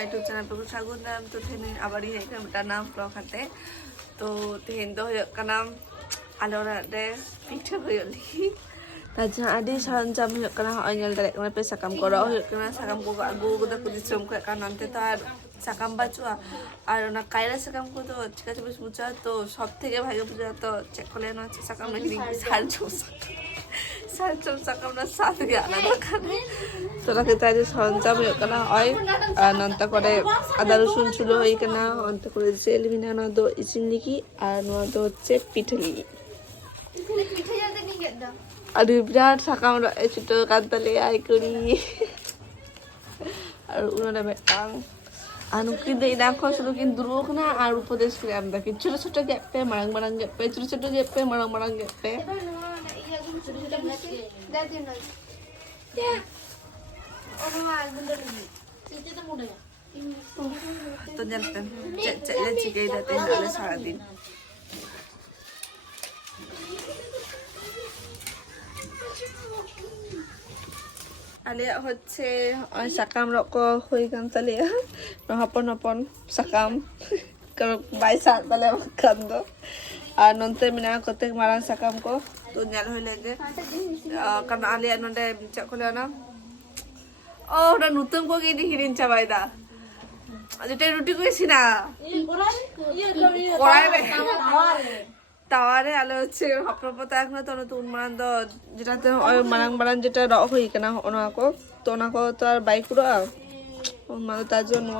YouTube channel pe sagun dam to thene abari hei kan tanam vlog hate to ten do hoyok kana alora de pitha hoyoli taja adi saranjam hoyok kana hoy nyel darek kana pe sakam ko ro hoyok kana sakam ko agu goda kudisrom ko kan ante to ar sakam bachua আর ওনা Kiara succumb কো তো ঠিক আছে বেশ বুঝা তো সব থেকে ভাগে বুঝা তো চেক করলে না সাকাম নাকি সারচম সাকাম না সাথে আলাদা খানে তো রাখে তাই যে সরঞ্জাম কানা হয় নন্তা করে আদা রসুন চুলো হই কানা অন্ত করে জেল মিনানো দো ইসিন লিকি আর নোয়া দো হচ্ছে পিঠলি পিঠে যাতে নি গেদা আর বিরাট সাকাম রে ছোট কান্তলে আই করি আর উনারা বেটাং anu kinde ina ko sudu kin duruk na ar upodesh kore amda ki choto choto gap pe marang gap pe choto choto gap pe marang gap pe to jantan cek le chikai date nale sara din alia হচ্ছে sakam roko hoi kan talia hapon sakam karo baisa tale makan do আর নন্তে মিনা কতে Marang sakam ko তো nyal হই লাগে কারণ alia নন্তে চা কলে না ও ওটা নতুন কো কি হিরিন চাবাই দা যেটা রুটি কইছি না কড়াই তাওয়ারে আলো হচ্ছে হপরপতা এখন তো নতুন মারান দ যেটাতে ওই মারাং যেটা র হই কেনা ওনা কো তো ওনা কো তো আর বাইক পুরো মানে তার জন্য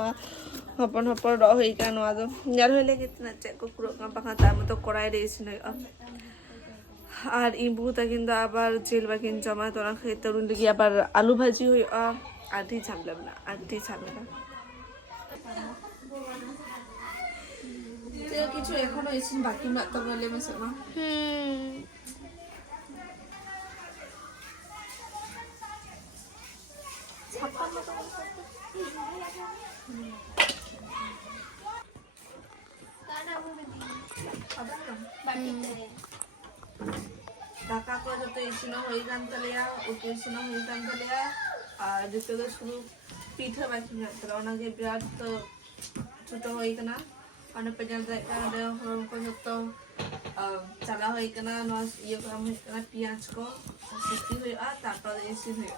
হপন র হই কেন আজ যার হইলে কিতনা চেক কো পুরো পাখা তার মতো কড়াই রেছি না আর ইমবুতা কিন্তু আবার জেল বাকিন জমা তোরা খেতে রুন লাগি আবার আলু ভাজি হই আদি ঝামলাম না আদি ঝামেলা কিছু এখনো এসিন বাকি মাত্র বলে মেসে মা ঢাকা করে তো এসিনো হই গান তালিয়া ওকে এসিনো হই গান তালিয়া আর যেতে তো শুরু পিঠা বাকি মাত্র ওনাকে বিরাট তো ছোট হই কেনা অনেক পেঁয়াজ কারণে হরম করে তো চালা হই কেনা নস ইয়ে কাম হই কেনা পেঁয়াজ কো সিটি হই আর তারপর এসি হই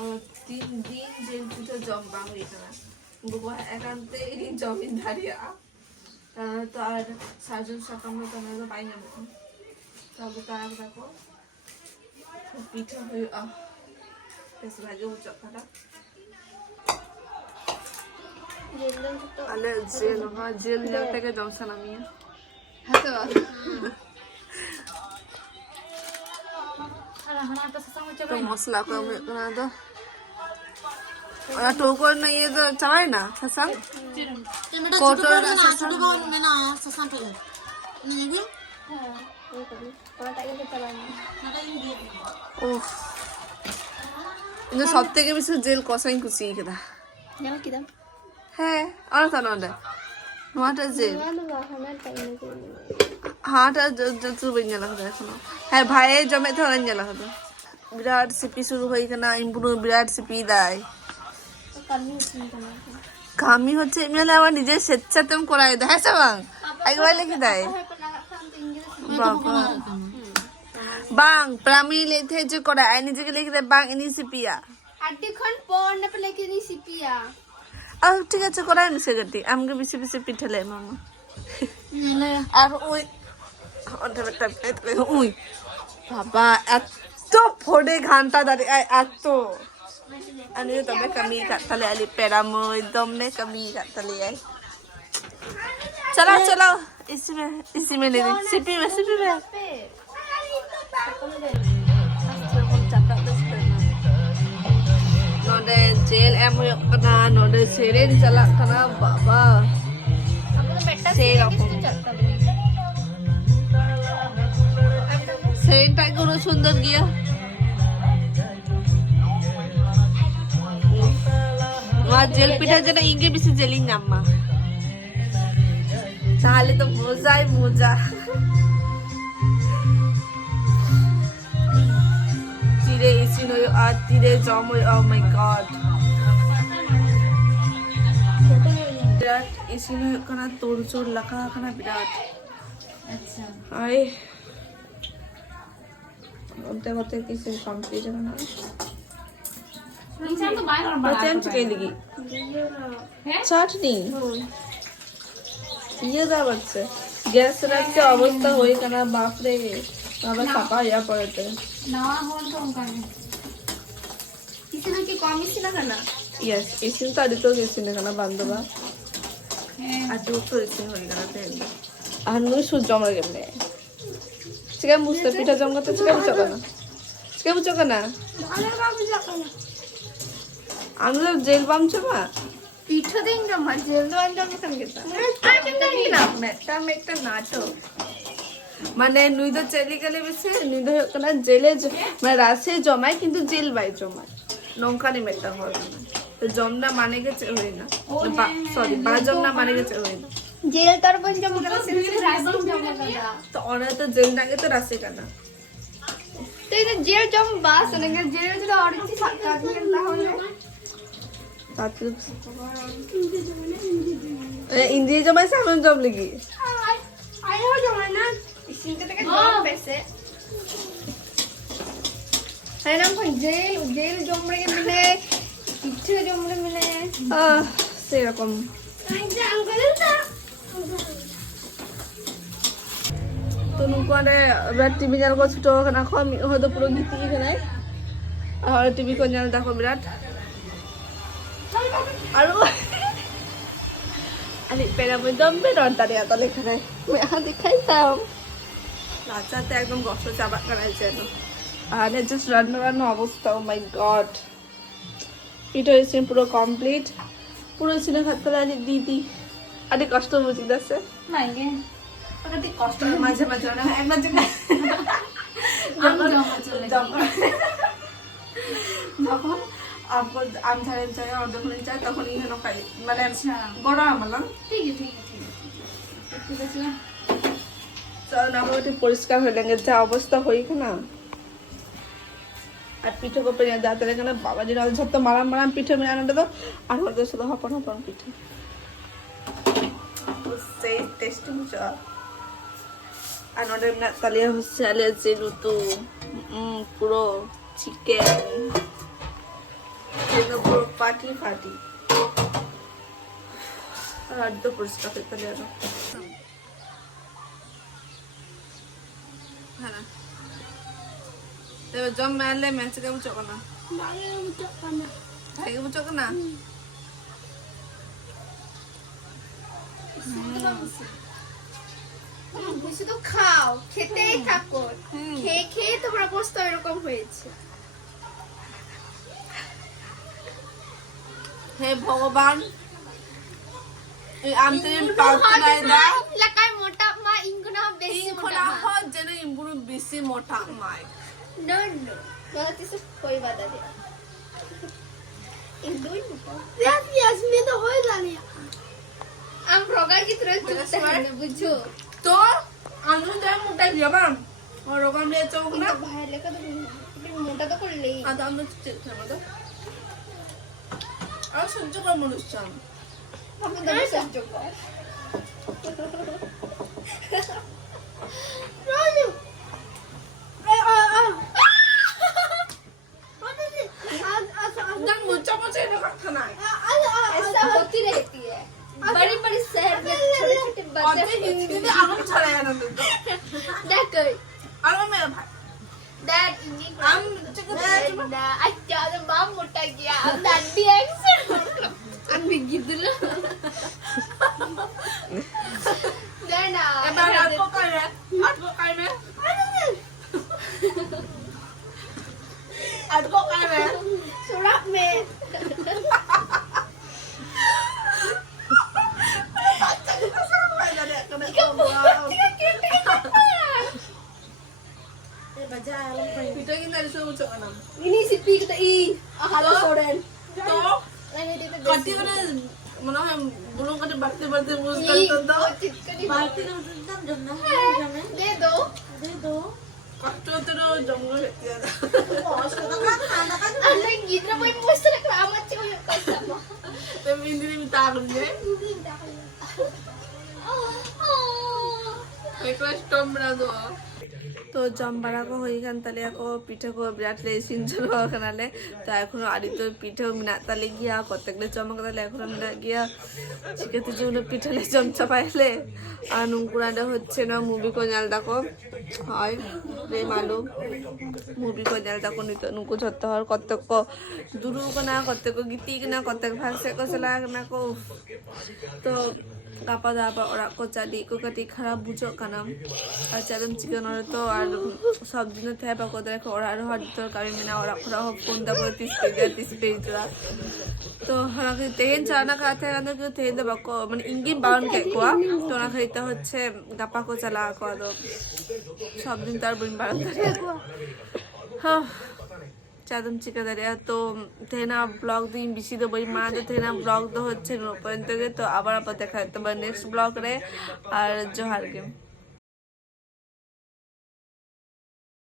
ও 3 দিন যে পুজো জম্বা হই কেনা গোবা একান্তে এই জমিন ধারিয়া তাহলে তো আর সাজন সাকাম তো না পাই না তবে তো আর দেখো পিঠা হই বেশ ভাগে উচ্চ খাটা Ale jel ha jel jagta ke jam sanami hato ara hana ta sasang chaba to masla ko me kana do ara to ko na ye to chalai na sasang ko to na sasang ko na sasang pe ni bi ha ko kadi pora ta ye chalai na nata ye di oh ini সবথেকে বেশি jail কসাই কুচি কেদা জানা কি দাম হ্যাঁ আর তো না নোয়াটা জেল হাঁটা চুবে নিয়ে লাগবে এখন হ্যাঁ ভাই জমে ধরে নিয়ে লাগবে বিরাট সিপি শুরু হয়ে কেনা ইম্পুরু বিরাট সিপি দেয় কামি হচ্ছে মেলে আবার নিজের স্বেচ্ছাতেম করাই দেয় হ্যাঁ বাং একবার লিখে দেয় বাং প্রামি লেথে যে করায় নিজেকে লিখে দেয় বাং ইনি সিপিয়া আটিখন পর না পে লিখে দি সিপিয়া আর ঠিক আছে করাই নিছে গতি আমকে বেশি বেশি পিঠালে মামা আর ওই অন্তরটা পেটলে ওই বাবা এত ফোড়ে ঘন্টা দাঁড়িয়ে এত আমি তবে কমি কাটলে আলি পেরামো একদম নে কমি কাটলে আই চলো इसमें ले दे सीपी में node jail emo kana node seren chala kana baba seren tai guru sundar gya wa jail pitha jena inge bisi jeli namma তাহলে তো মজাই মজা তীরে ইসিন আর তীরে জম ও মাই god birat isin hoyok kana torjor laka kana birat আচ্ছা ai onte hote kisi complete kana इंसान तो बाहर और बड़ा patent ke ligi চাটনি ইয়ে যা বাচ্চা গ্যাস রাখতে অবস্থা হই kana বাপ রে বাবা ছাপা ইয়া পড়তে नवा होल तो उनका है किसी ना की कम इसी ना करना yes isin ta dito isin kana bandaba adu to isin hoy kana te anu sujjo amra gemne chiga musta pita jongata chiga bucho kana ভালো বাবু যাকনা anu jail bam chama পিঠা দেন না মা জেল দো আনজাম কেন গেতা আমি জানি না মেটা নাটক মানে নুই তো চলে গেলে বেশি নুই তো kana জেলে মানে রাসে জমায় কিন্তু জেল বাই জমায় নৌকানি মেটা হয় তো জমনা মানে গেছে হই না সরি বা জমনা মানে গেছে হই না জেল তার বন জম করা সিরিয়াস রাইসিং জম করা তো ওরা তো জেল নাগে তো রাসে কানা তো এই জেল জম বাস না জেল যদি আর কিছু কাজ করেন তাহলে তাতে ইন্দ্রিয় জমাই সামন জম লাগি আই হো জমাই না ইসিনকে থেকে জম পেছে है ना कोई जेल जमरे मिले पिठे जमरे मिले সেরকম তো নুকুয়ারে এবার টিভি চ্যানেল কো ছোট খানা খমি হয়তো পুরো গীতি এখানে আর টিভি কোন চ্যানেল দেখো বিরাট আর আরে পেরা মই জম্বে রন্তারে এত লেখা নাই মই আ দেখাইতাম লাচাতে একদম গস চাবা করাইছে না আর জাস্ট রান্না অবস্থা ও মাই গড পিঠা হয়েছে পুরো কমপ্লিট পুরো সিনে খাতে লাগে দিদি আরে কষ্ট বুঝি দাসে মাইগে আরে কষ্ট মাঝে মাঝে না একবার যে যখন আম ঝাড়ে যায় আর যখন যায় তখন ইহানো খাই মানে বড় আমলাম ঠিক আছে চল না ওটা পরিষ্কার হয়ে গেছে যা অবস্থা হই না আর পিঠে কোপে নিয়ে যাতে এখানে বাবাজি রাল সব তো মারাম পিঠে মেরে আনতে তো আর ওদের শুধু হপন পিঠে সেই টেস্টি মুচা আর ওদের তালিয়া হচ্ছে আলিয়া জেলুতু পুরো চিকেন পুরো পাটি আর তো পরিষ্কার করতে হবে হ্যাঁ এবার জম মারলে ম্যাচে কেমন চোখ না ভাই কেমন চোখ না বেশি তো খাও খেতেই থাকো খেয়ে তোমার অবস্থা এরকম হয়েছে হে ভগবান এই আমতেন পাউতনায় দা লাকাই মোটা মা ইনগুনা বেশি মোটা ইনখোনা হ যেন ইমবুরু বেশি মোটা মাই No. गलती से कोई बात नहीं इन दो ही यास में तो हो जाने हम रोगा की तरह चलते हैं बुझो তো আলু যা মোটা দিবা আর রকম লে চোখ না बाहर लेकर तो मोटा तो कर ले আদা আমরা চেক খাবো আর সহ্য কর মানুষ চান हम तो सब जो कर राजू ऐसा होती रहती है बड़ी बड़ी शहर में छोटे छोटे बच्चे हिंदी में आलम छड़ा है ना तो डैड आलम मेरा भाई डैड अच्छा तो माँ मोटा गया अब दादी एक्शन আমি গিদল না এবার আটকো কাইবে আটকো কাইবে सुरत में ini si pi kita i halo soren তো কাটি করে মনে হয় বুনো কাটে বাড়তে বাড়তে বুঝ করতে দাও বাড়তে দাম জন্য दे दो কষ্ট তো জঙ্গল হেতিয়া Alang gidra mo yung musta na kramat siya yung kasama. তো ইন্দিরে tak je. Request tom berado. তো জম্বারা কো হইখান তালে কো পিঠা কো বিরাট লেসিন চলো কানালে তো এখন আদি তো পিঠা মিনা তালে গিয়া কতকলে চমক তালে এখন মিনা গিয়া শিখতে জন্য পিঠালে চমচা পাইলে আর নুকুরাটা হচ্ছে না মুভি কো জাল দেখো হয় রে মালুম মুভি কো জাল দেখো নিতো নুকু ধরতে হর কতক দুরু কনা কতক গীতি কনা কতক ভাষা কো চলা না কো তো কাপা দাপা ওরা কো চালি কো কাটি খারাপ বুঝো কানাম আর চাদম চিকেন ওরা তো আর সব দিন থাকে বা কত রেখে ওরা আর হট তোর কামি মিনা ওরা ওরা ফোন দা করে 30 পেজ রা তো ওরা তেহেন চানা খাতে কান্দে কেউ তেহেন দা বাকো মানে ইঙ্গিম বাউন কে কোয়া তো ওরা খাইতে হচ্ছে গাপা কো চালা কো তো সব দিন তার বইন বাড়ান হ্যাঁ চাদম চিকা দাঁড়িয়ে তো তেনা ব্লগ দিন বেশি তো বই মা তো তেনা ব্লগ তো হচ্ছে পর্যন্ত তো আবার দেখা তো নেক্সট ব্লগ রে আর জোহার গে